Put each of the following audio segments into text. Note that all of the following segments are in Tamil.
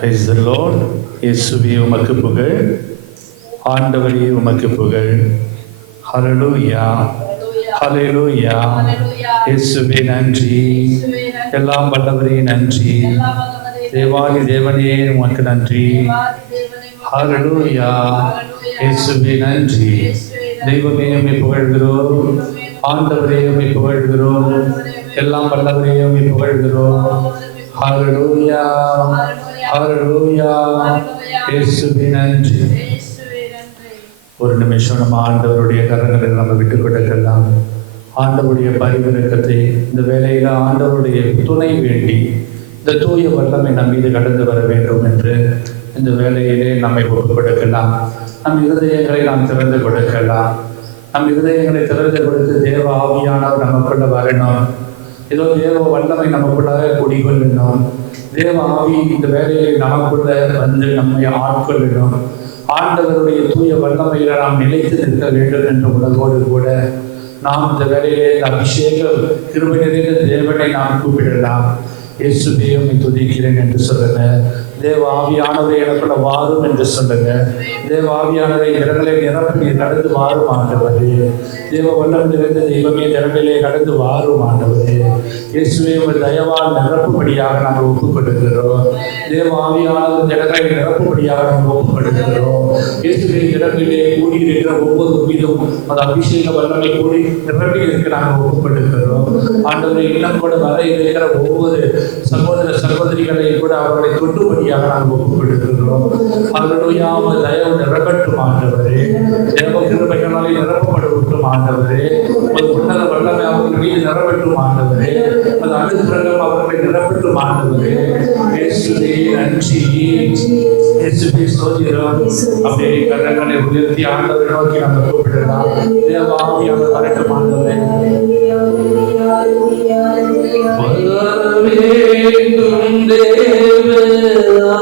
பிரைஸ் த லார்ட் உமக்கு புகழ். ஆண்டவரே உமக்கு புகழ். ஹலலூயா ஹலலூயா இயேசுவே நன்றி. எல்லாம் வல்லவரே நன்றி. தேவாதி தேவனே உமக்கு நன்றி. ஹலலூயா இயேசுவே நன்றி. தெய்வமே உம்மை புகழ்கிறோம். ஆண்டவரே உம்மை புகழ்கிறோம். எல்லாம் வல்லவரே உம்மை புகழ்கிறோம். ஹalleluya ஹalleluya இயேசுவே நன்றி. ஒரு நிமிஷம் நம்ம ஆண்டவருடைய கரங்களை நம்ம விட்டு கொடுக்கலாம் ஆண்டவருடைய பரிவிறக்கத்தை இந்த வேலையில ஆண்டவருடைய துணை வேண்டி இந்த தூய வல்லமை நம் மீது கடந்து வர வேண்டும் என்று இந்த வேலையிலே நம்மை ஒப்புக் கொடுக்கலாம் நம் இருதயங்களை நாம் திறந்து கொடுக்கலாம். நம் இருதயங்களை திறந்து கொடுத்து தேவ ஆவியானவர் நமக்குள்ள வரணும். ஏதோ தேவ வல்லமை நமக்குள்ளாக குடிகொள்ளணும். தேவ ஆவி இந்த வேலையை நமக்குள்ள வந்து நம்மை ஆட்கொள்ளிடும் ஆண்டவருடைய தூய வல்லமையில நாம் நிலைத்து நிற்க வேண்டும் என்ற உணர்வோடு கூட நாம் இந்த வேலையிலே இந்த அபிஷேக கிருபை நிறைந்த தேவனை நாம் கூப்பிடலாம். இயேசுவையும் துதிக்கிறேன் என்று சொல்லுங்கள் தேவ ஆவியானவரை எனக்குள்ள வாரும் என்று சொல்லுங்க. தேவ ஆவியானவரை இடங்களை நிரப்பி நீர் கடந்து வாரும் ஆண்டவரே. தேவ வல்லம் நிறைந்த தெய்வமே நிரம்பிலே கடந்து வாரும் ஆண்டவரே. இயேசுவே உங்கள் தயவால் நிரப்பும்படியாக நாங்கள் ஒப்புக்கொடுக்கிறோம். தேவ ஆவியானவர் இந்த இடங்களை நிரப்பும்படியாக நாங்கள் ஒப்புக்கொடுக்கிறோம். இயேசுவே இடங்களிலே கூடியிருக்கிற ஒவ்வொரு மீதும் அந்த அபிஷேக வல்லமை கூடி நிரம்பி இருக்க நாங்கள் ஒப்புக்கொடுக்கிறோம். ஆண்டவரை இன்னும் கூட வர இருக்கிற ஒவ்வொரு சகோதர சகோதரிகளை கூட அவர்களை தொட்டுபடியாக நாங்கள் ஒப்புக் கொடுக்கிறோம் அவர்களுடைய தயவு நிரப்பட்டும் ஆண்டவரே. தேவ கிருபைகளாலே நிரப்பப்படட்டும் ஆண்டவரே. ஒரு உன்னத வல்லமை அவர்கள் மீது நிரப்பட்டும் ஆண்டவரே. அது அனுகிரகம் அவர்களை நிரப்பட்டும் ஆண்டவரே. நன்றி. இயேசுவே ஸ்தோத்திரம். அப்படியே கரங்களை உயர்த்தி ஆண்டவரை நோக்கி நாங்கள் கூப்பிடலாம். தேவ ஆவியாக வரட்டும் ஆண்டவரே. தேவ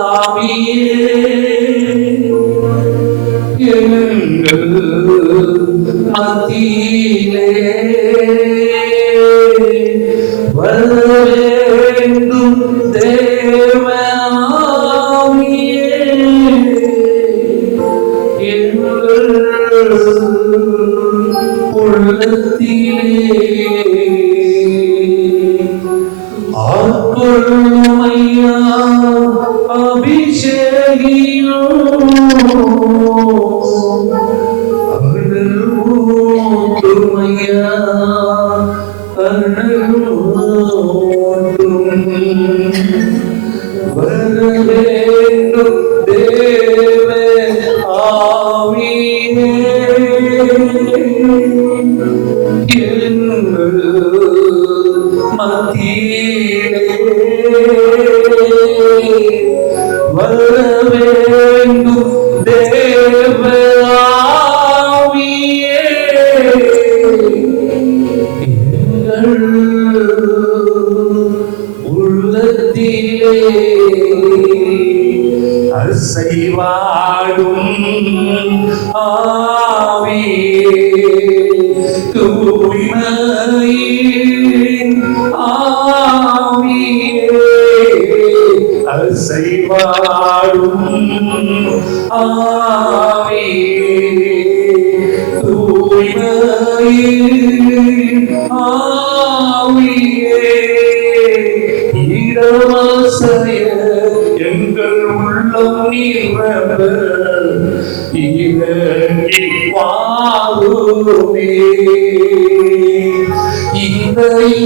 இந்த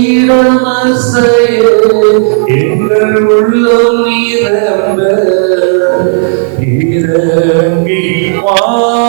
இடமாசைய எங்கள் உள்ளம் இறங்க இறங்கி வா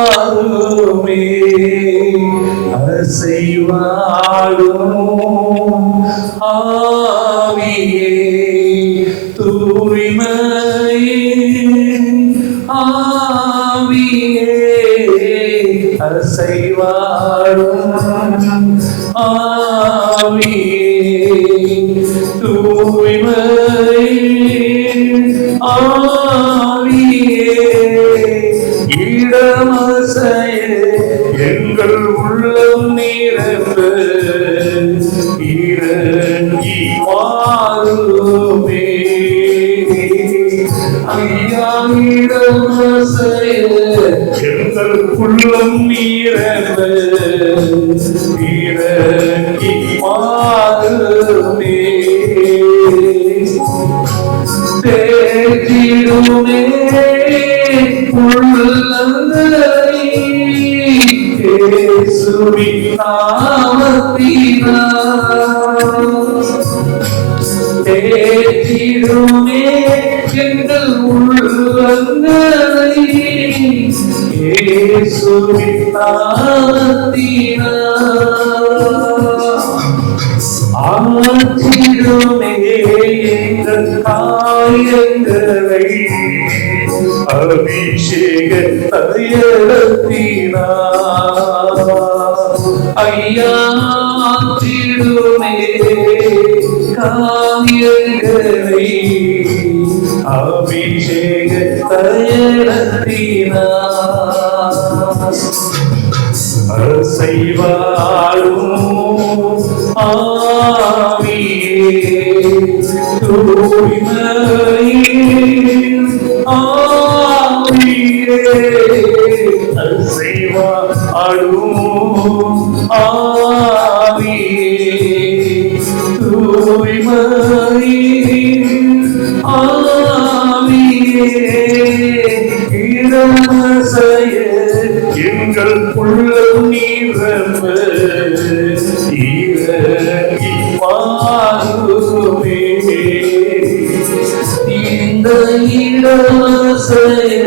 ഞങ്ങളെ അഭിഷേക അയലത്തീനാ അയ്യാ തിരുമേ കായകളെ അഭിഷേക അയലത്തീനാ സൈവാ எங்கள் உள்ளம் நீரம்ப இறங்கி மாறுமே இந்த இளமசைய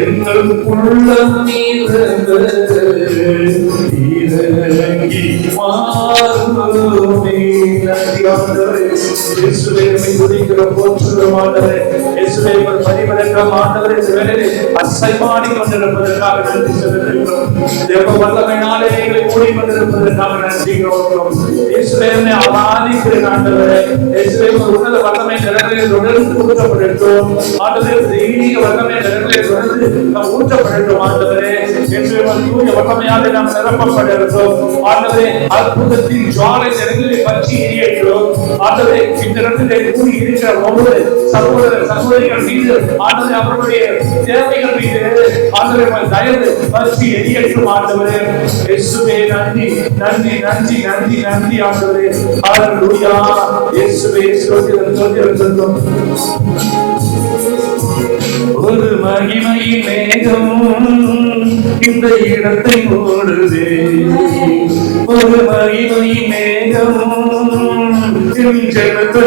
எங்கள் உள்ளம் நீரம்ப பரிமளக்கம் ஆண்டவரே இந்த வேளையிலே அசைமாடி கொண்டிருப்பதற்காக நன்றி செலுத்துகிறோம். தேவ வல்லமையினாலே எங்களை மூடி கொண்டிருப்பதற்காக நன்றி கூறுகிறோம் இயேசுவே உம்மை ஆண்டவரே இயேசுவே உன்னத வல்லமை நிறங்களில் தொடர்ந்து ஊற்றப்படட்டும் ஆண்டவரே தெய்வீக வல்லமை நிறங்களில் தொடர்ந்து நாம் ஊற்றப்படட்டும் ஆண்டவரே. இயேசுவே தூய வல்லமையாலே நாம் நிரப்பப்படட்டும் ஆண்டவரே அற்புதத்தின் ஜுவாலை நிறங்களில் பற்றி எரியட்டும் ஆகவே இந்த இடத்திலே கூடி இருக்கிற ஒவ்வொரு சகோதர சகோதரிகள் மீது ஆண்டவரே அவர்களுடைய தேவைகள் மீது ஆண்டவரே தயவு பற்றி எரியட்டும் ஆண்டவரே. இயேசுவே நன்றி நன்றி நன்றி நன்றி நன்றி ஆண்டவரே. ஹalleluya. இயேசுவே ஸ்தோத்திரம் ஸ்தோத்திரம் சொல்லும் ஒரு மகிமையின் மேகம் இந்த இடத்தை மூடுதே ஒரு மகிமை மேகம் என் ஜனத்தை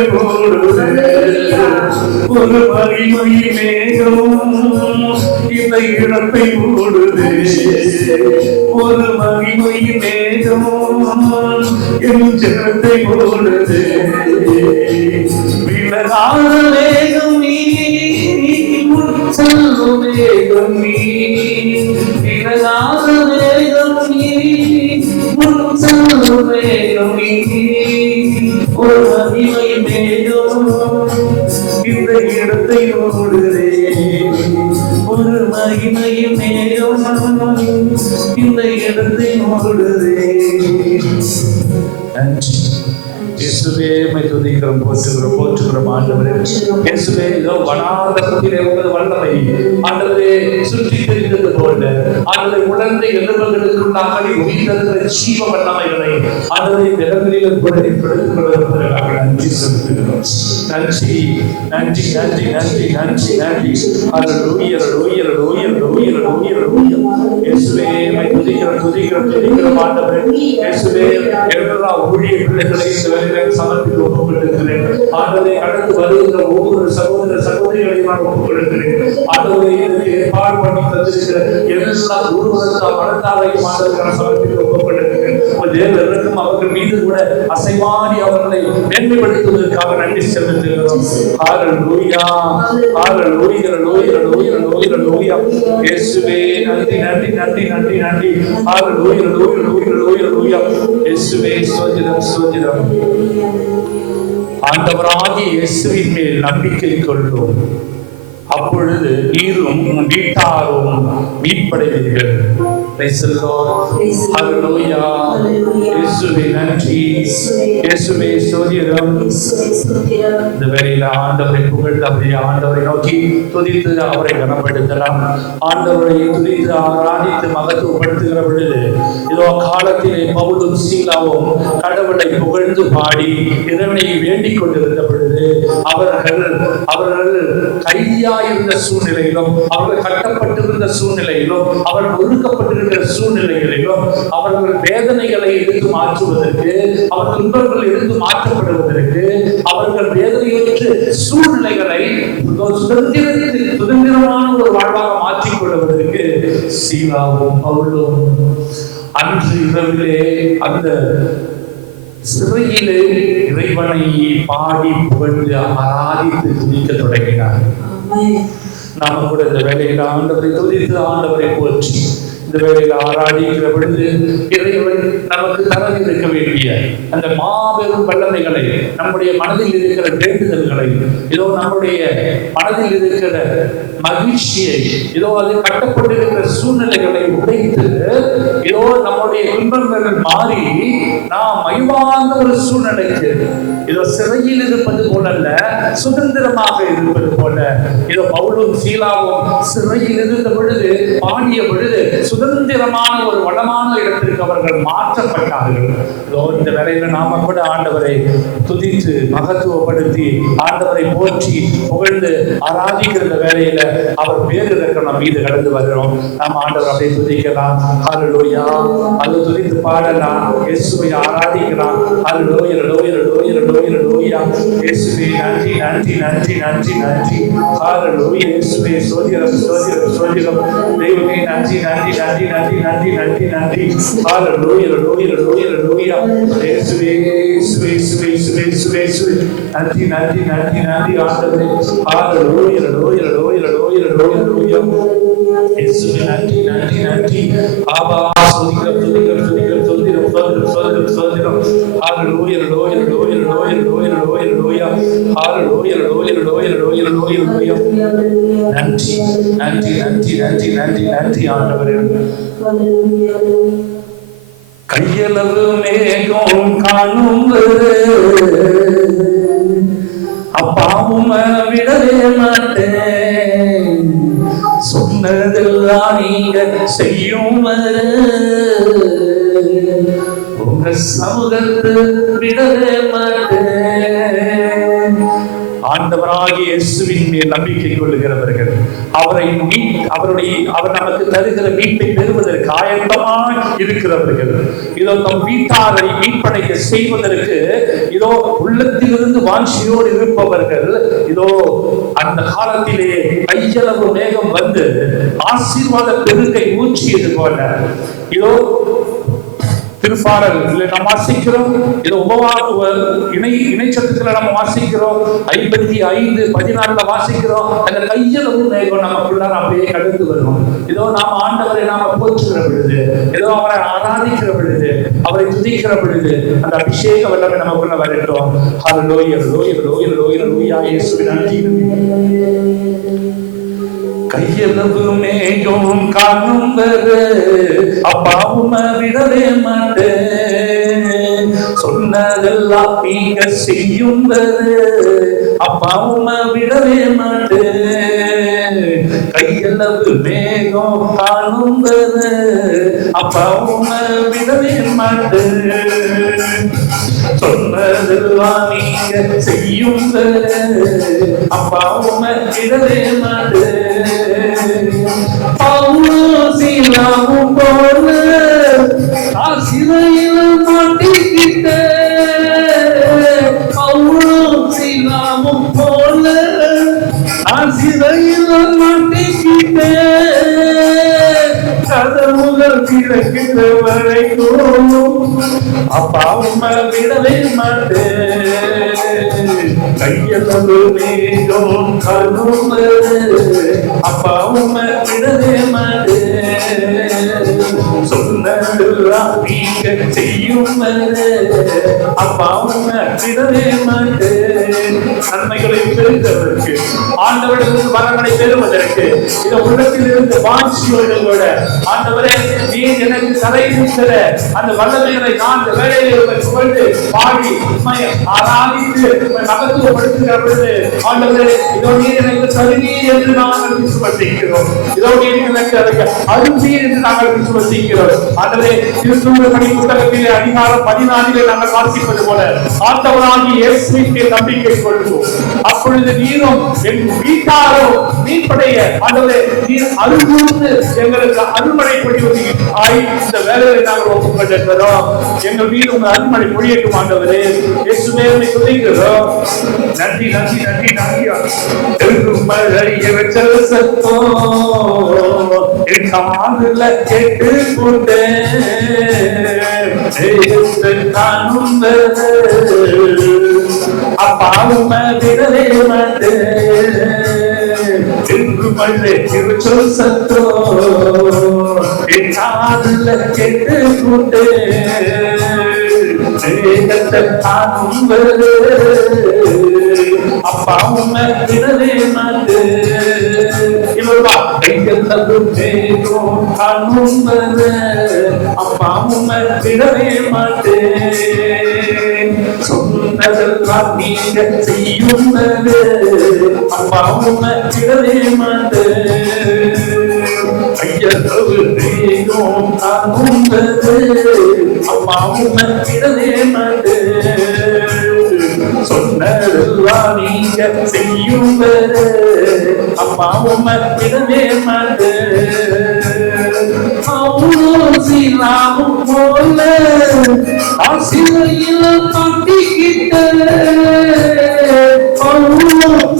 ஒரு மகிமை மேகம் இந்த இழப்பை மூடுதே ஒரு மகிமை மேகம் என் ஜனத்தை மூடுதே விலகாத வேகம் நீ செல்லும் வேகம் நீ துதிக்கிறோம் போற்றுகிறோம் போற்றுகிறோம் ஆண்டவரே. இயேசுவே இதோ வனாந்தரத்திலே உங்கள் வல்லமை. ஆண்டவரே சுற்றி ஆண்டவரை உணர்ந்து எதிர்ப்புகளுக்குள்ளாக உயிர்த்தெழுந்த ஜீவ வல்லமைகளை ஆண்டவரை இந்த இடங்களில் கூட நன்றி செலுத்துகிறோம். நன்றி நன்றி நன்றி நன்றி நன்றி நன்றி. அல்லேலூயா அல்லேலூயா அல்லேலூயா அல்லேலூயா அல்லேலூயா இயேசுவே மை துதிக்கிறோம் துதிக்கிறோம் துதிக்கிறோம் ஆண்டவரே. இயேசுவே எல்லா ஊழிய பிள்ளைகளை இந்த வேலையில சமர்ப்பித்து ஒப்புக்கொள்கிறேன் ஆண்டவரை அடுத்து வருகிற ஒவ்வொரு சகோதர சகோதரிகளையும் நான் ஒப்புக்கொள்கிறேன் ஆண்டவரை இதற்கு ஏற்பாடு பண்ணி தந்திருக்கிற எல்லா குருவரத்தா மனத்தாலையும் ஆண்டவரை சமர்ப்பித்து ஒப்புக்கொள்கிறேன். உங்கள் அவர்கள் மீது கூட அசைவாடி அவர்களை மேன்மைப்படுத்துவதற்காக நன்றி செலுத்துகிறோம். ஹalleluya ஹalleluya ஹalleluya ஹalleluya ஹalleluya இயேசுவே நன்றி நன்றி நன்றி நன்றி நன்றி. ஹalleluya ஹalleluya ஹalleluya ஹalleluya இயேசுவே ஸ்தோத்திரம் ஸ்தோத்திரம். ஆண்டவராகிய இயேசுவின் மேல் நம்பிக்கை கொள்ளும். அப்பொழுது நீரும் நீட்டாரும் மீட்படைவீர்கள். நன்றி. இயேசுவே. ஸ்தோத்திரம் இந்த வேளையில ஆண்டவரை புகழ்ந்து அவரை ஆண்டவரை நோக்கி துதித்து அவரை கனப்படுத்தலாம். ஆண்டவரை துதித்து ஆராதித்து மகத்துவப்படுத்துகிற பொழுது இதோ காலத்திலே பவுலும் சீலாவும் கடவுளை புகழ்ந்து பாடி இறைவனை வேண்டிக் கொண்டிருந்த பொழுது அவர்கள் அவர்கள் கைதியாயிருந்த சூழ்நிலையிலும் அவர்கள் கட்டப்பட்டிருந்த சூழ்நிலையிலும் அவர்கள் ஒழுக்கப்பட்டிருக்கிற சூழ்நிலைகளிலும் அவர்கள் வேதனைகளை எடுத்து மாற்றுவதற்கு அவர்கள் துன்பங்கள் எடுத்து மாற்றப்படுவதற்கு அவர்கள் வேதனையற்ற சூழ்நிலைகளை சுதந்திரத்தில் சுதந்திரமான ஒரு வாழ்வாக மாற்றிக் கொள்வதற்கு சீலாவும் பவுலும் அன்று இரவிலே அந்த சிறையிலே இறைவனை பாடி புகழ்ந்து ஆராதித்து துதிக்க தொடங்கினார். நாம கூட இந்த வேலையில ஆண்டவரை துதித்து ஆண்டவரை போற்றி இந்த வேலையில் ஆராடிக்கிற பொழுது இறைவன் நமக்கு தரவி இருக்க வேண்டிய அந்த மாபெரும் வல்லமைகளை நம்முடைய மனதில் இருக்கிற வேண்டுதல்களை ஏதோ நம்முடைய மனதில் இருக்கிற மகிழ்ச்சியை ஏதோ அது கட்டப்பட்டிருக்கிற சூழ்நிலைகளை உடைத்து ஏதோ நம்முடைய துன்பங்கள் மாறி நாம் மகிழ்வார்ந்த ஒரு சூழ்நிலைக்கு ஏதோ சிறையில் இருப்பது போலல்ல சுதந்திரமாக இருப்பது போல ஏதோ பவுலும் சீலாவும் சிறையில் இருந்த பொழுது பாடிய பொழுது சுதந்திரமான ஒரு வளமான இடத்திற்கு அவர்கள் மாற்றப்பட்டார்கள். இதோ இந்த வேலையில நாம கூட ஆண்டவரை துதித்து மகத்துவப்படுத்தி ஆண்டவரை போற்றி புகழ்ந்து ஆராதிக்கிற வேலையில அவர் பேரு இருக்க நம்ம மீது கடந்து வருகிறோம். நாம் ஆண்டவர் அப்படியே துதிக்கலாம். ஹalleluya அது துதித்து பாடலாம். இயேசுவை ஆராதிக்கலாம். ஹalleluya லோயர் லோயர் லோயர் லோயா இயேசுவே நன்றி நன்றி நன்றி நன்றி நன்றி ஹalleluya இயேசுவே சோதிரம் சோதிரம் சோதிரம் தெய்வமே நன்றி நன்றி நன்றி நன்றி நன்றி நன்றி நன்றி ஹalleluya லோயர் லோயர் லோயா இயேசுவே இயேசுவே இயேசுவே இயேசுவே இயேசுவே இயேசுவே நன்றி நன்றி நன்றி நன்றி ஆண்டவரே ஹalleluya லோயர் லோயர் லோயர் லோயர் லோயா இயேசுவே நன்றி நன்றி நன்றி ஆபா சோதிரம் சோதிரம் சோதிரம் சோதிரம் ஹalleluya லோயர் லோயர் லோயர் லோயர் லோயர் லோயா ஹalleluya நன்றி நன்றி நன்றி நன்றி நன்றி நன்றி ஆண்டவரே கையளவு மேகம் காணும் அப்பாவும் விடவே மாட்டேன். சொன்னதெல்லாம் நீங்க செய்யும் வரை உங்க சமூகத்து விடவே மாட்டேன். ஆண்டவராகிய இயேசுவின் மேல் நம்பிக்கை கொள்ளுகிறவர்கள் அவரை மீட் அவருடைய அவர் நமக்கு தருகிற மீட்பை பெறுவதற்கு ஆயத்தமாக இருக்கிறவர்கள். இதோ நம் வீட்டாரை மீட்படைய செய்வதற்கு இதோ உள்ளத்திலிருந்து வாஞ்சியோடு இருப்பவர்கள் இதோ அந்த காலத்திலே கையளவு மேகம் வந்து ஆசீர்வாத பெருக்கை ஊற்றியது போல. இதோ திருப்பாடல். நம்ம வாசிக்கிறோம். இது உபவா இணை இணைச்சத்துல நம்ம வாசிக்கிறோம். ஐம்பத்தி ஐந்து பதினாறுல வாசிக்கிறோம். அந்த கையளவு நம்ம நமக்குள்ளார அப்படியே கடந்து வரும் இதோ நாம் ஆண்டவரை நாம போற்றுகிற பொழுது ஏதோ அவரை ஆராதிக்கிற பொழுது அவரை துதிக்கிற பொழுது அந்த அபிஷேக வல்லமை நமக்குள்ள வரட்டும். அது லோயர் லோயர் லோயர் லோயர் லோயா இயேசுவின் நன்றி கையளவு மேகம் காணும் அப்பாவும் விடவே மாட்டேன். சொன்னதெல்லாம் நீங்க செய்யும்பது அப்பாவும் விடவே மாட்டேன். கையளவு மேகம் காணும்பது அப்பாவும் விடவே மாட்டேன். சொன்னதெல்லாம் நீங்க செய்யும்பது அப்பாவும் விடவே மாட்டேன். வரைக்கும் அப்பாவும் விடவே மாட்டேன். கையளவு மேகம் கரும அப்பாவும் விடவே மாட்டேன். சொன்னதெல்லாம் நீங்க செய்யும் அப்பாவும் விடவே மாட்டேன். நன்மைகளை பெறுகிறதற்கு ஆண்டவரிடத்தில் வரங்களை பெறுவதற்கு இந்த உலகத்தில் இருந்து வாஞ்சியோடு கூட ஆண்டவரே நீ எனக்கு தலை நிற்கிற அந்த வல்லமைகளை நான் இந்த வேலையிலே புகழ்ந்து பாடி உண்மை ஆராதித்து மகத்துவப்படுத்துகிற பொழுது ஆண்டவரே இதோ நீர் எனக்கு தருவீர் என்று நாங்கள் விசுவசிக்கிறோம் இதோ நீர் எனக்கு அதற்கு அருந்தீர் என்று நாங்கள் விசுவசிக்கிறோம் ஆண்டவரே திருத்தூர் பணி புத்தகத்திலே அதிகாரம் பதினாலிலே நாங்கள் வாசிப்பது போல ஆண்டவராகி இயேசுவிற்கு நம்பிக்கை கொள்வோம் அப்பொழுது நீரும் என் வீட்டாரும் மீன்படைய ஆண்டவரே நீர் அருள் எங்களுக்கு அருள்மழை பொழிவது ஆய் இந்த வேலையை நாங்கள் ஒப்புக்கொண்டிருக்கிறோம். எங்கள் மீது உங்க அருள்மழை பொழியட்டும் ஆண்டவரே. இயேசுவே உம்மை துதிக்கிறோம். நன்றி நன்றி நன்றி நன்றி. எங்கும் மழைய வெச்சல் சத்தம். என் காதுல கேட்டு கொண்டேன். நானும் அப்பாவும் விடவே மாட்டேன் என்று திருச்சொல் சத்தோ என் காதுல கேட்டு கொண்டேன் நானும் அப்பாவும் விடவே மாட்டேன். இவருவா கையெல்லாம் காணும் மாட்டேன். சென்றால் நீங்க செய்யும் அப்பா உமக்கிடவே மாட்டேன் ஐயரவு தெய்வம் தான் உண்டது அப்பா உமக்கிடவே மாட்டேன் சொன்னதெல்லாம் நீங்க செய்யும் அப்பா போல. ஆசிலையில் மாட்டிக்கிட்ட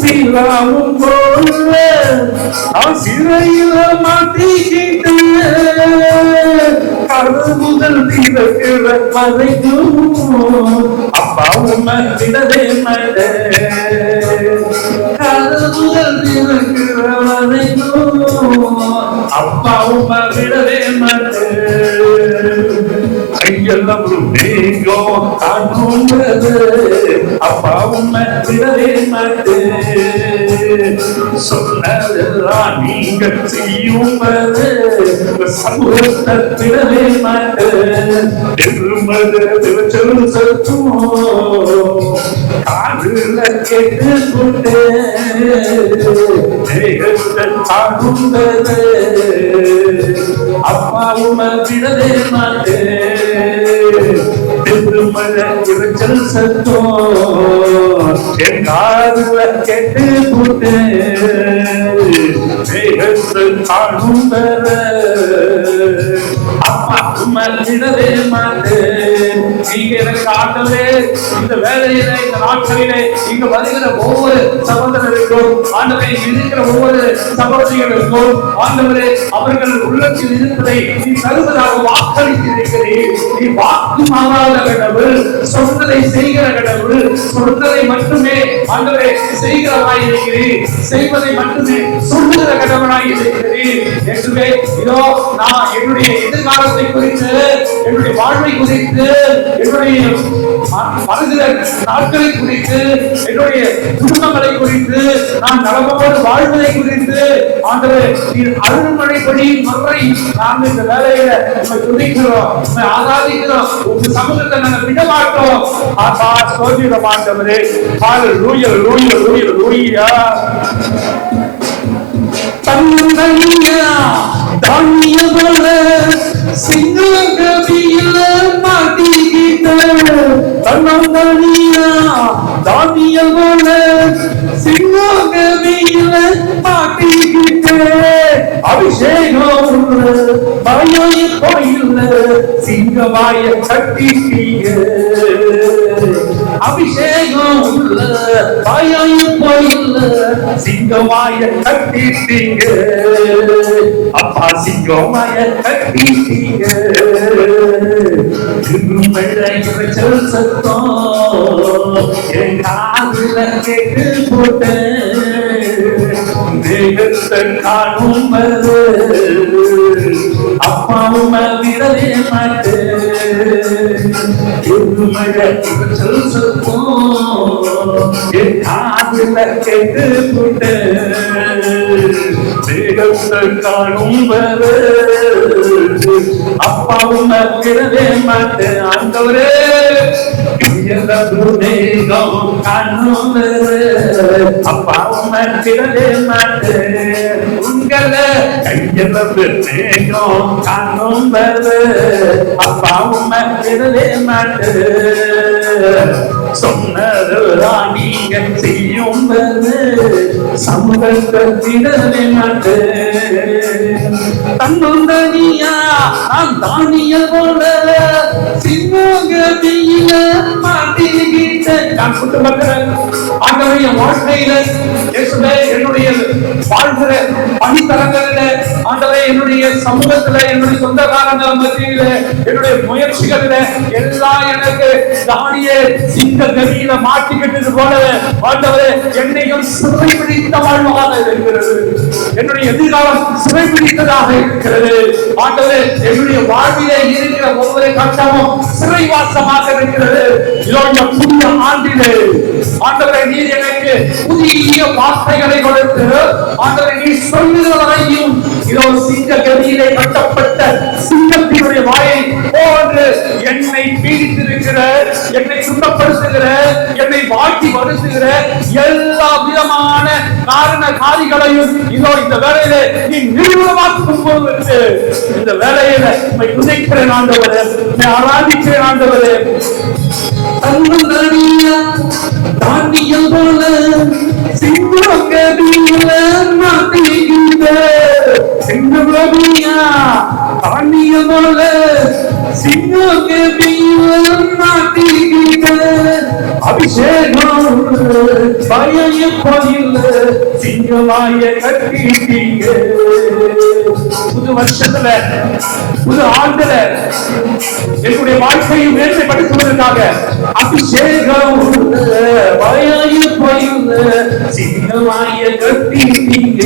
சீராமும் போல ஆசிலையில் மாட்டிக்கிட்ட கருமுதல் திறக்கிற வரைக்கும் அப்பாவும் விடவே மாட்டேன் கருமுதல் திறக்கிற வரைக்கும் அப்பாவும் செய்யும்பது சமூகத்தை விடவே மாட்டேன் எருமது திருச்சல் சத்தும் காதுல கேட்டு கொண்டே. ஆகும்பது அப்பாவும் விடவே மாட்டேன் திருமலை இறைச்சல் சத்தம் என் காதுல கேட்டு போட்டு வேகத்தில் காணும் பெற அப்பா விடவே மாட்டேன் நீங்க எனக்கு ஆண்டவே இந்த வேலையில இந்த நாட்களிலே இங்க வருகிற ஒவ்வொரு சகோதரருக்கும் ஆண்டவரை இருக்கிற ஒவ்வொரு சகோதரிகளுக்கும் ஆண்டவரே அவர்கள் உள்ளத்தில் இருப்பதை நீ தருவதாக வாக்களித்திருக்கிறீர். நீ வாக்கு மாறாத கடவுள் சொன்னதை செய்கிற கடவுள் சொன்னதை மட்டுமே ஆண்டவரே செய்கிறவராய் இருக்கிறேன் செய்வதை மட்டுமே சொல்லுகிற கடவுளாய் இருக்கிறேன் இயேசுவே இதோ நான் என்னுடைய எதிர்காலத்தை குறித்து என்னுடைய வாழ்வை குறித்து என்னுடைய ம- நாட்களை குறித்து என்னுடைய குடும்பங்களை குறித்து நான் நலமோடு வாழ்வதை குறித்து ஆண்டவர் நீர் அருள்மழை நாங்கள் இந்த வேலையில நம்ம துதிக்கிறோம் உண்மை ஆராதிக்கிறோம் உங்க சமூகத்தை நாங்கள் விட மாட்டோம் ஆபா சோதிடம் மாட்டவரே பால் லூய லூய லூய லூயா தன்னையா தானியவள தானியவள சிங்ககவியில மாட்டிக்கிட்ட. அபிஷேகம் பயம் கோயில் சிங்கமாய கட்டிட்டீங்க அபிஷேகம் உள்ள தாயாயும் போயில்ல சிங்கமாய கட்டிட்டீங்க அப்பா சிங்கமாய கட்டிட்டீங்க காணும் அப்பாவும் விடவே மாட்டேன் சொல் இறைச்சல் என் காதுல கேட்டு போட்டேன் காணும் அப்பாவும் விடவே மாட்டேன் ஆண்டவரே. அப்பா உண்மை மாட்டேன் உங்களை கையளவு மேகம் கண்ணும் அப்பா உண்மை மாட்டேன். சொன்னதுதான் நீங்க செய்யும் சமூகத்திடவே மாட்டேன் தன்னுந்தனியா நான் தானியல் போல சிம்மகதியில மாட்டிக்கிட்ட. நான் கொண்டு வந்தேன் ஆகவே என் வாழ்க்கையில என்னுடைய வாழ்கிற பணித்தரங்களில ஆண்டவரே என்னுடைய சமூகத்துல என்னுடைய சொந்தக்காரங்கள் மத்தியில என்னுடைய முயற்சிகள்ல எல்லாம் எனக்கு தானிய இந்த கதியில மாட்டிக்கிட்டது போல ஆண்டவரே என்னையும் சிறை பிடித்த வாழ்வாக இருக்கிறது. என்னுடைய எதிர்காலம் சிறை பிடித்ததாக இருக்கிறது. ஆண்டவரே என்னுடைய வாழ்விலே இருக்கிற ஒவ்வொரு கட்டமும் சிறைவாசமாக இருக்கிறது. இதோ இந்த புதிய ஆண்டிலே ஆண்டவரை நீர் எனக்கு புதிய வார்த்தைகளை கொடுத்து ஆண்டவரை நீ சொல்லுகிறவரையும் இதோ சிங்க கதியிலே கட்டப்பட்ட சிங்கத்தினுடைய வாயை போன்று என்னை பீடித்திருக்கிற என்னை சுத்தப்படுத்துகிற என்னை வாழ்த்தி வருத்துகிற எல்லா விதமான காரண காரிகளையும் இதோ இந்த வேலையில நீ நிறுவனமாக்கும் போது இந்த வேலையில உன்னை துணைக்கிறேன் ஆண்டவரே ஆராதிக்கிறேன் ஆண்டவரே. தன்னுதனியா கட்டிட்டீங்க புது வருஷத்துல புது ஆண்டுல என்னுடைய வாழ்க்கையை மேன்மைப்படுத்துவதற்காக அபிஷேகம் பழைய கோயில் சிங்கமாய கட்டிட்டீங்க.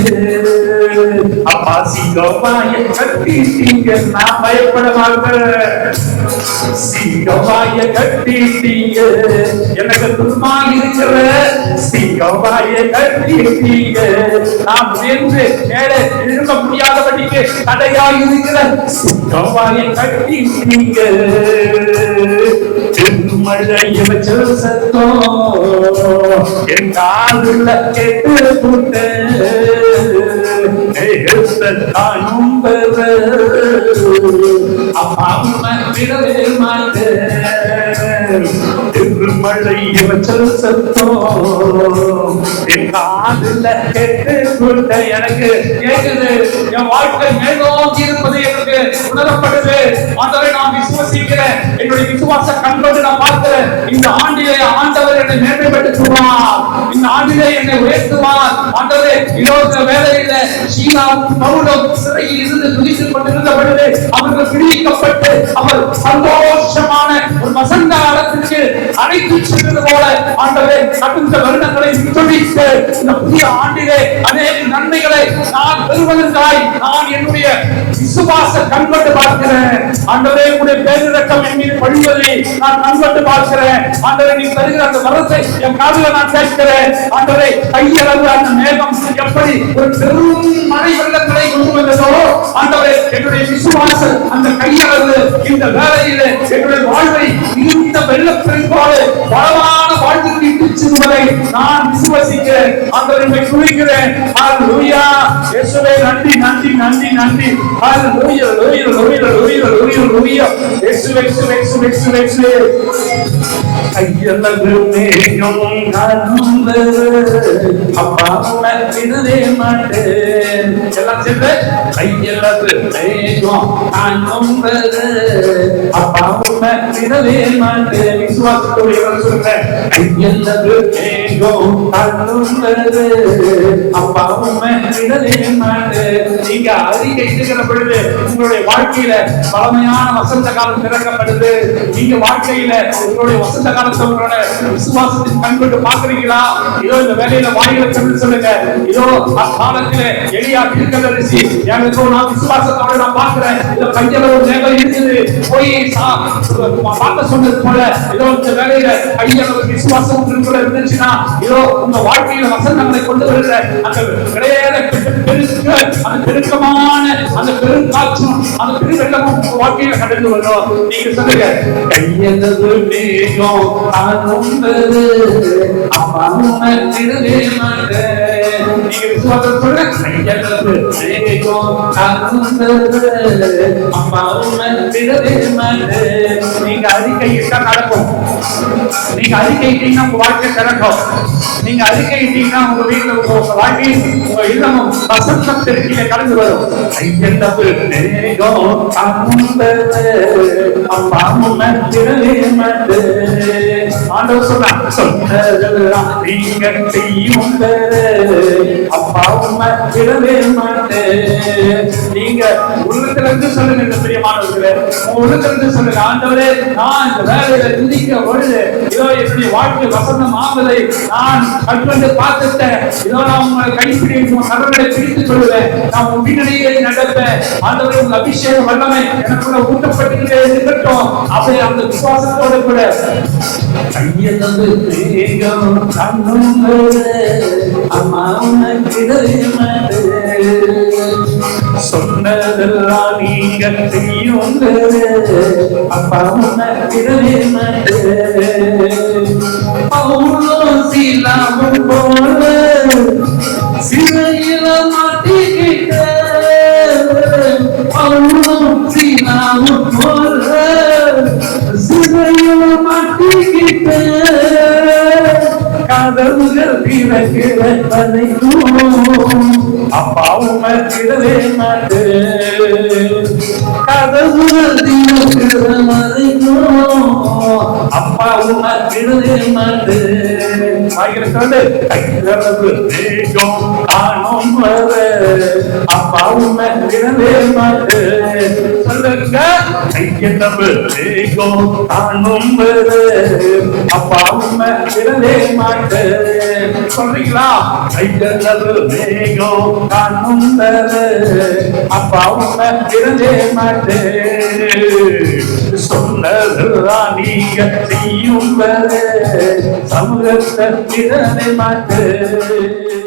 அப்பா சிங்கமாய கட்டிட்டீங்க நான் பயப்பட மாட்டேன். சிங்கமாய கட்டிட்டீங்க. எனக்கு துன்பா இருக்கிற சிங்கமாய கட்டிட்டீங்க நாம் நின்று மேலே எழும்ப முடியாதபடிக்கு தடையா இருக்கிற சிங்கமாய கட்டிட்டீங்க மழைய வச்சல் சத்தம் என் காதுல கேட்டு புட்டு தாயும் அப்பா அம்மா விடவே மாட்டேன் மழை வச்சல் சத்தம் என் காதுல கேட்டு கொண்ட எனக்கு கேட்குது என் வாழ்க்கை மேலோங்கி இருப்பது எனக்கு உணரப்படுது ஆண்டவரை நான் விசுவசிக்கிறேன் என்னுடைய விசுவாச கண்கொண்டு நான் பார்க்கிறேன் இந்த ஆண்டிலே ஆண்டவர் என்னை மேன்மைப்படுத்துவார் இந்த ஆண்டிலே என்னை உயர்த்துவார் ஆண்டவரே இருபது வேலையில சீனாவும் பவுலும் சிறையில் இருந்து துதித்துக் கொண்டிருந்த பொழுது அவர்கள் பிடிக்கப்பட்டு அவர் சந்தோஷமான ஒரு வசந்த காலத்திற்கு அழைத்து சென்றது போல ஆண்டவரே கடந்த வருடங்களை துடித்து இந்த புதிய ஆண்டிலே அநேக நன்மைகளை நான் பெறுவதற்காய் நான் என்னுடைய விசுவாச கண்கொண்டு பார்க்கிறேன். ஆண்டவரே உடைய பேரிரக்கம் என் மீது பழிவதை நான் கண்கொண்டு பார்க்கிறேன். ஆண்டவரே நீ தருகிற அந்த வரத்தை என் காதுல நான் கேட்கிறேன். ஆண்டவரே கையளவு அந்த மேகம் எப்படி ஒரு பெரும் மழை வெள்ளங்களை கொண்டு வந்ததோ ஆண்டவரே என்னுடைய விசுவாச அந்த கையளவு இந்த வேலையிலே என்னுடைய வாழ்வை இந்த வெள்ளப்பெருக்கோடு பலமான வாழ்வுக்கு இட்டு செல்வதை நான் விசுவசிக்கிறேன். ஆண்டவரை துதிக்கிறேன் ஹalleluya இயேசுவே நன்றி நன்றி நன்றி நன்றி. ஹalleluya ஹalleluya ஹalleluya ஹalleluya ஹalleluya இயேசுவே இயேசுவே இயேசுவே இயேசுவே இயேசுவே. கையளவு மேகம் அப்பா உணர்த்திடவே மாட்டேன். எல்லாம் சேர்ந்து அப்பா உணர்த்திடவே மாட்டேன் விசுவாசத்தோடு இவன் சொல்றேன் கையளவு மேகம் கரும்பு அப்பா உணர்த்திடவே மாட்டேன் நீங்க அறிக்கை செய்கிற பொழுது உங்களுடைய வாழ்க்கையில பழமையான வசந்த காலம் திறக்கப்படுது நீங்க வாழ்க்கையில உங்களுடைய வசந்த காலத்தை உங்களோட விசுவாசத்தின் கண்கொண்டு பாக்குறீங்களா இதோ இந்த வேலையில வாயில சொல்லி சொல்லுங்க இதோ அக்காலத்திலே எளியா திருக்கதரிசி எனக்கு நான் விசுவாசத்தோட நான் பாக்குறேன் இந்த பஞ்சல ஒரு நேரம் இருக்குது போய் சா- சொன்னது போல ஏதோ இந்த வேலையில கையளவு விசுவாசம் உங்களுக்குள்ள இருந்துச்சுன்னா ஏதோ உங்க வாழ்க்கையில வசந்தங்களை கொண்டு வருகிற அந்த விளையாட பெருக்க அந்த பெருக்கமான அந்த பெருங்காற்றும் அந்த பெருவெள்ளமும் உங்க வாழ்க்கையில கடந்து வரும் நீங்க சொல்லுங்க. கையளவு மேகம் அருந்தது அப்பா நீங்க விசுவாசம் சொல்லுங்க. கையளவு மேகம் அப்பா நீங்க அறிக்கையிட்டா நடக்கும். நீங்க அறிக்கையிட்டீங்கன்னா உங்க வாழ்க்கை திறக்கும் நீங்க அறிக்கையிட்டீங்கன்னா உங்க வீட்டுல உங்க வாழ்க்கை உங்க இல்லமும் வசந்தம் திருச்சியில கடந்து வரும். ஐயந்தப்பு நேகம் அம்பது அம்மாவும் திரவே மட்டு ஆண்டவர் சொன்னார். சொன்னதெல்லாம் நீங்க செய்யும் அப்பாவும் திரவே மாட்டு நீங்க உள்ளத்துல இருந்து சொல்லுங்க இந்த பிரியமானவர்களே. உங்க உள்ளத்துல இருந்து சொல்லுங்க ஆண்டவரே நான் இந்த வேலையில சிந்திக்க பொழுது இதோ என்னுடைய வாழ்க்கை வசந்தம் ஆவதை நான் கற்று பார்த்துட்டேன். இதோ நான் உங்களை கைப்பிடி உங்க கரங்களை பிடித்து சொல்லுவேன். நான் உங்க பின்னணியை நடப்பேன். ஆண்டவரே உங்க அபிஷேக வல்லமை எனக்குள்ள ஊட்டப்பட்டுக்கிட்டே இருக்கட்டும் அப்படி அந்த விசுவாசத்தோட கூட கையெழுந்து தேகம் கண்ணும் அம்மா உனக்கு சொன்னதெல்லாம் நீங்க செய்யும் அப்பா உனக்கிடவே அவ்வளோ சீலாமும் போல சிறையில மாட்டிக்கிட்ட அவ்வளோ சீலாமும் போல சிறையில மாட்டிக்கிட்ட கதவுகள் திறக்கிற வரைக்கும் அப்பாவும் மாட்டேன் கதவுகள் திறக்கிற வரைக்கும் அப்பாவும் மறக்கிடவே மாட்டேன் ஆகிறது கைகளவு வேகம் காணும் வர அப்பாவும் மறக்கிடவே மாட்டேன் சொல்லுங்க. கையளவு வேகம் அப்பாவும் மறக்கிடவே மாட்டேன் சொல்றீங்களா? கைகளவு வேகம் காணும் அப்பாவும் மறக்கிடவே மாட்டேன் சொன்னதெல்லாம் நீங்க செய்யும் சமூகத்தை திறனை மாட்டேன்